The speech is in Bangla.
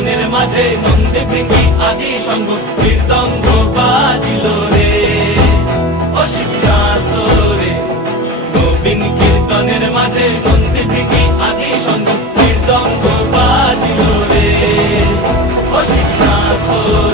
কীর্তনের মাঝে নন্দী ভৃঙ্গি আদি সঙ্গ মৃদঙ্গ বাজিল রে অশিক্ষাসরে নবীন কীর্তনের মাঝে নন্দী ভৃঙ্গি আদি সঙ্গ মৃদঙ্গ বাজিল রে অশিক্ষাসরে